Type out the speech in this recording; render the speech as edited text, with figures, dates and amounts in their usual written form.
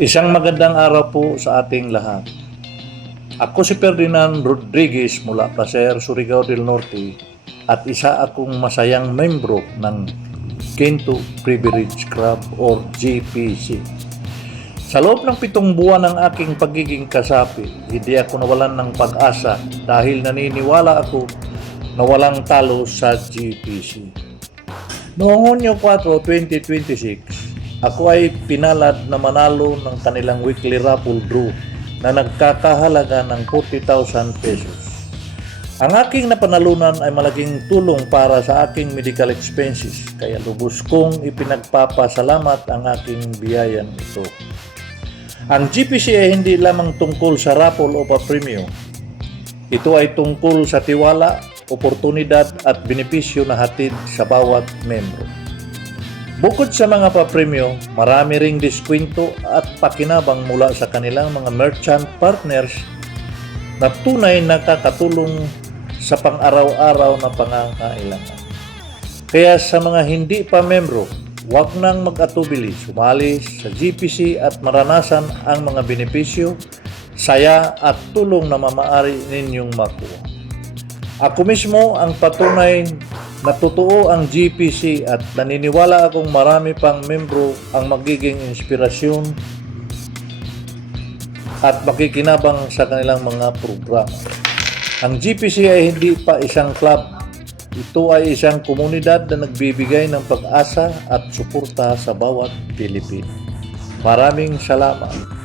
Isang magandang araw po sa ating lahat. Ako si Ferdinand Rodriguez mula Placer, Surigao del Norte at isa akong masayang membro ng Quinto Privilege Club or GPC. Sa loob ng 7 buwan ng aking pagiging kasapi, hindi ako nawalan ng pag-asa dahil naniniwala ako na walang talo sa GPC. Noong Hunyo 4, 2026, ako ay pinalad na manalo ng kanilang weekly raffle draw na nagkakahalaga ng 40,000 pesos. Ang aking napanalunan ay malaking tulong para sa aking medical expenses, kaya lubos kong ipinagpapasalamat ang aking biyayan ito. Ang GPC ay hindi lamang tungkol sa raffle o papremyo. Ito ay tungkol sa tiwala, oportunidad at benepisyo na hatid sa bawat membro. Bukod sa mga papremyo, marami ring diskwento at pakinabang mula sa kanilang mga merchant partners na tunay na nakakatulong sa pang-araw-araw na pangangailangan. Kaya sa mga hindi pa membro, huwag nang mag-atubili, sumali sa GPC at maranasan ang mga benepisyo, saya at tulong na maaari ninyong makuha. Ako mismo ang patunay na totoo ang GPC at naniniwala akong marami pang membro ang magiging inspirasyon at makikinabang sa kanilang mga programa. Ang GPC ay hindi pa isang club. Ito ay isang komunidad na nagbibigay ng pag-asa at suporta sa bawat Pilipino. Maraming salamat.